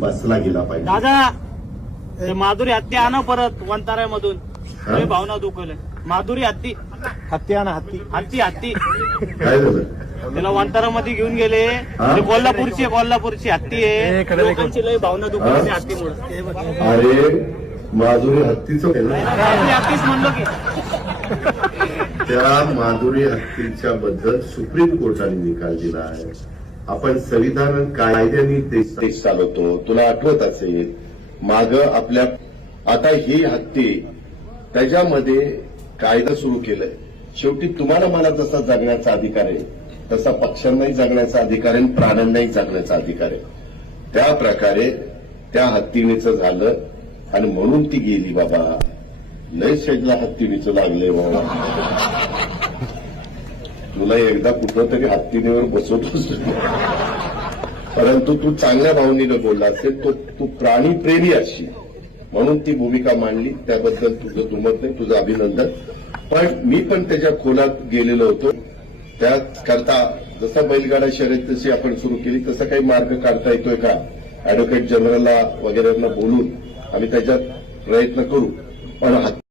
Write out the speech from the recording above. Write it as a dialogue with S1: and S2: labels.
S1: बसला गेला पाहिजे.
S2: दादा ते माधुरी हत्ती आणा परत वंताऱ्यामधून. लय भावना दुखवलंय माधुरी हत्ती.
S3: हत्ती आणा हत्ती.
S2: हत्ती हत्ती.
S1: काय झालं?
S2: त्याला वंतारामध्ये घेऊन गेले.
S1: हा?
S2: ते कोल्हापूरची आहे, कोल्हापूरची हत्ती आहे. लोकांची लय भावना दुखवली त्या हत्तीमुळे.
S1: अरे माधुरी हत्तीचं
S2: हत्ती हत्तीच म्हणलो की.
S1: त्या माधुरी हत्तीच्या बद्दल सुप्रीम कोर्टाने निकाल दिला आहे. आपण संविधान कायद्याने देश चालवतो. तुला आठवत असेल माग आपल्या आता ही हत्ती त्याच्यामध्ये कायदा सुरू केलाय. शेवटी तुम्हाला मला जसा जगण्याचा अधिकार आहे तसा पक्ष्यांनाही जगण्याचा अधिकार आहे प्राण्यांनाही जगण्याचा अधिकार आहे. त्या प्रकारे त्या हत्तीनेचं झालं आणि म्हणून ती गेली बाबा. लय शेजला हत्तीनेचं लागले बाबा. तुला एकदा कुठं तरी हत्तीनेवर बसवतोस परंतु तू चांगल्या भावनीनं बोलला असेल तो तू प्राणी प्रेमी असशील म्हणून ती भूमिका मांडली. त्याबद्दल तुझं दुमत नाही तुझं अभिनंदन. पण मी पण त्याच्या खोलात गेलेलो होतो. त्याकरता जसा बैलगाडा शर्यत जशी आपण सुरू केली तसा काही मार्ग काढता येतोय का? अॅडव्होकेट जनरलला वगैरेंना बोलून आम्ही त्याच्यात प्रयत्न करू. पण